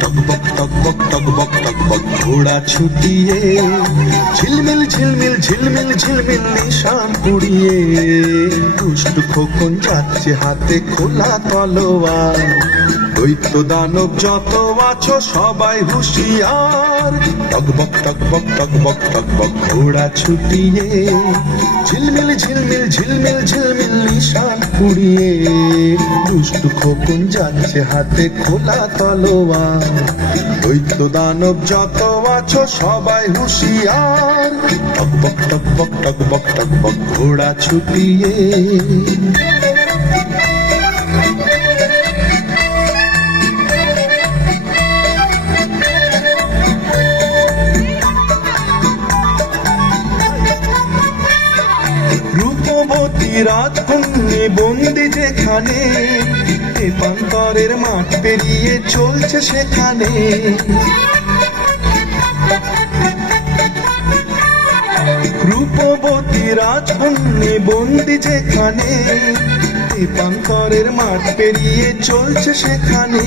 টকবক টকবক টকবক টকবক ঘোড়া ছুটিয়ে ঝিলমিল ঝিলমিল ঝিলমিল ঝিলমিল নিশান পুড়িয়ে দুষ্টু খোকন যাচ্ছে হাতে খোলা তলোয়ার। দৈত্য দানব যত আছো সবাই হুঁশিয়ার। টকবক টকবক টকবক টকবক ঘোড়া ছুটিয়ে ঝিলমিল ঝিলমিল ঝিলমিল ঝিলমিল নিশান পুড়িয়ে দুষ্টু খোকন যাচ্ছে হাতে খোলা তলোয়ার। দৈত্য দানব যত আছো সবাই হুঁশিয়ার। টকবক টকবক টকবক টকবক ঘোড়া ছুটিয়ে। রূপবতী রাজকন্যে বন্দি যেখানে, তেপান্তরের মাঠ পেরিয়ে চলছে সেখানে। রূপবতী রাজকন্যে বন্দি যেখানে, তেপান্তরের মাঠ পেরিয়ে চলছে সেখানে।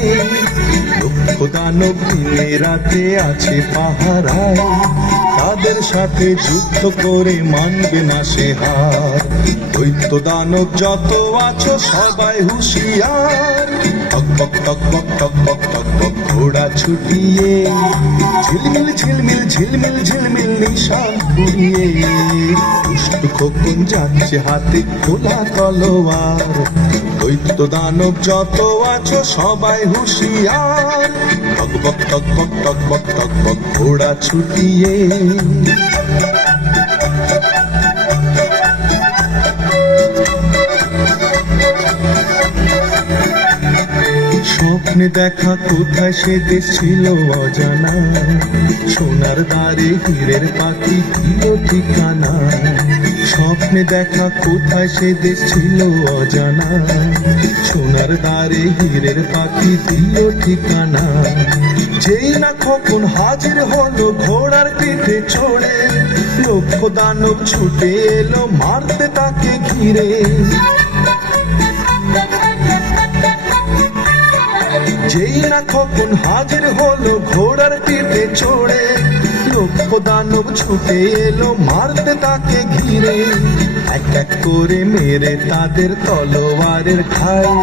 লক্ষ দানব দিনে রাতে আছে পাহারায়, তাদের সাথে যুদ্ধ করে মানবে না সে হার। দৈত্য দানব যত আছো সবাই হুঁশিয়ার। টকবক টকবক টকবক টকবক ঘোড়া ছুটিয়ে ঝিলমিল ঝিলমিল ঝিলমিল ঝিলমিল নিশান পুড়িয়ে দুষ্টু খোকন যাচ্ছে হাতে খোলা তলোয়ার। দৈত্য দানব যত আছো সবাই হুঁশিয়ার। টকবক টকবক টকবক টকবক ঘোড়া ছুটিয়ে। স্বপ্নে দেখা কোথায় সে দেশ ছিল অজানা, সোনার দ্বারে হীরের পাখি দিল ঠিকানা। স্বপ্নে দেখা কোথায় সে দেশ ছিল অজানা, সোনার দ্বারে হীরের পাখি দিল ঠিকানা। যেই না খোকন হাজির হলো ঘোড়ার পিঠে চড়ে, লক্ষ দানব ছুটে এলো মারতে তাকে ঘিরে। যেই না খোকন হাজির হলো ঘোড়ার পিঠে চড়ে, লক্ষ দানব ছুটে এলো মারতে তাকে ঘিরে। এক এক করে মেরে তাদের তলোয়ারের ঘায়ে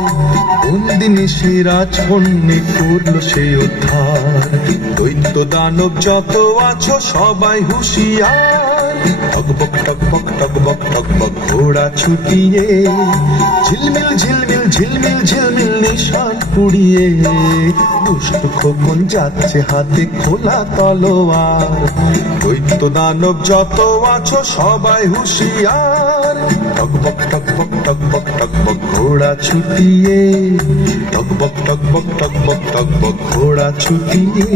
বন্দিনী সে রাজকন্যে করলো সে উদ্ধার। দৈত্য দানব যত আছো সবাই হুঁশিয়ার। টকবক টকবক টকবক টকবক ঘোড়া ছুটিয়ে ঝিলমিল ঝিলমিল ঝিলমিল ঝিলমিল নিশান পুড়িয়ে দুষ্টু খোকন যাচ্ছে হাতে খোলা তলোয়ার। দৈত্য দানব যত আছো সবাই হুঁশিয়ার। টকবক টকবক টকবক টকবক ঘোড়া ছুটিয়ে টকবক টকবক টকবক টকবক ঘোড়া ছুটিয়ে।